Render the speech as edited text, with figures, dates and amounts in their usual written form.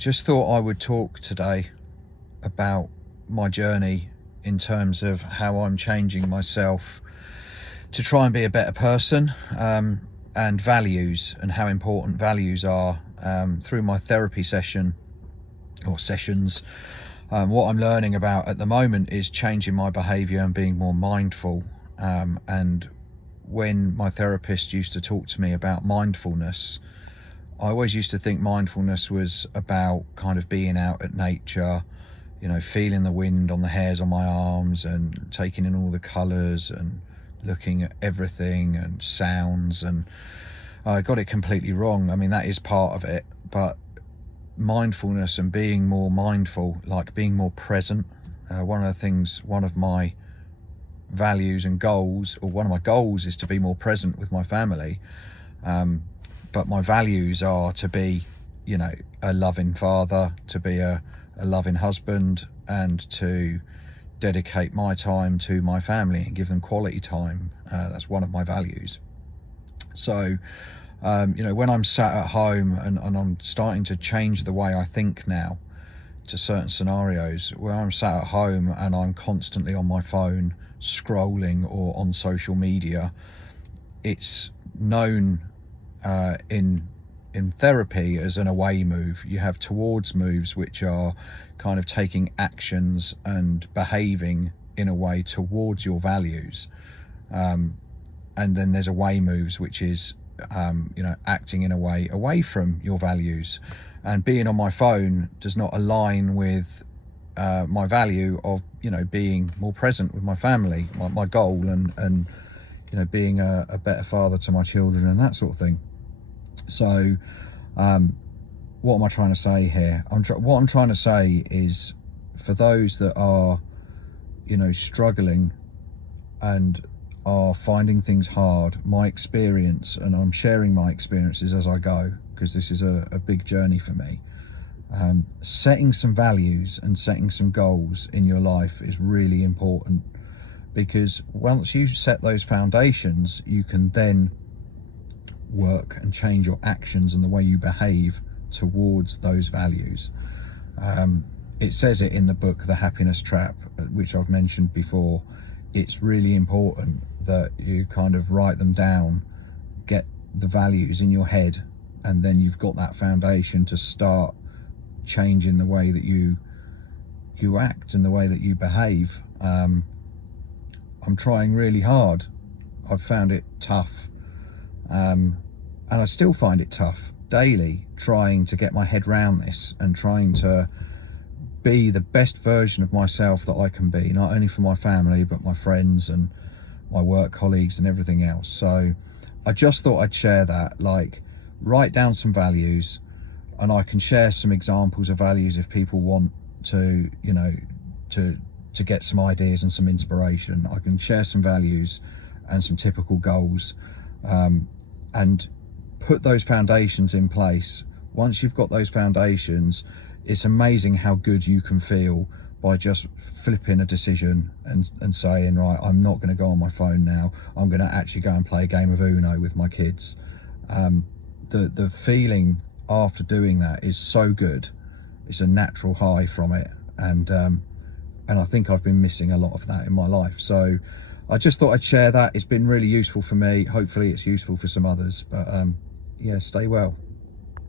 Just thought I would talk today about my journey in terms of how I'm changing myself to try and be a better person, and values, and how important values are. Through my therapy sessions, what I'm learning about at the moment is changing my behaviour and being more mindful. And when my therapist used to talk to me about mindfulness, I always used to think mindfulness was about kind of being out at nature, feeling the wind on the hairs on my arms and taking in all the colours and looking at everything and sounds. And I got it completely wrong. I mean, that is part of it, but mindfulness and being more mindful, like being more present, one of my values and goals, or one of my goals, is to be more present with my family. But my values are to be, a loving father, to be a loving husband, and to dedicate my time to my family and give them quality time. That's one of my values. So, when I'm sat at home and I'm starting to change the way I think now to certain scenarios, where I'm sat at home and I'm constantly on my phone scrolling or on social media, it's known in therapy as an away move. You have towards moves, which are kind of taking actions and behaving in a way towards your values, and then there's away moves, which is acting in a way away from your values. And being on my phone does not align with my value of being more present with my family, my goal, and being a better father to my children and that sort of thing. So what am I trying to say here? What I'm trying to say is, for those that are struggling and are finding things hard, my experience, and I'm sharing my experiences as I go, because this is a big journey for me. Setting some values and setting some goals in your life is really important, because once you set those foundations, you can then work and change your actions and the way you behave towards those values. It says it in the book The Happiness Trap, which I've mentioned before. It's really important that you kind of write them down, get the values in your head, and then you've got that foundation to start changing the way that you act and the way that you behave. I'm trying really hard. I've found it tough, and I still find it tough daily, trying to get my head around this and trying to be the best version of myself that I can be, not only for my family but my friends and my work colleagues and everything else. So I just thought I'd share that, like, write down some values, and I can share some examples of values if people want to to get some ideas and some inspiration. I can share some values and some typical goals, and put those foundations in place. Once you've got those foundations, it's amazing how good you can feel by just flipping a decision and saying, right, I'm not going to go on my phone now. I'm going to actually go and play a game of Uno with my kids. The feeling after doing that is so good. It's a natural high from it, and I think I've been missing a lot of that in my life. So I just thought I'd share that. It's been really useful for me. Hopefully it's useful for some others. But yeah, stay well.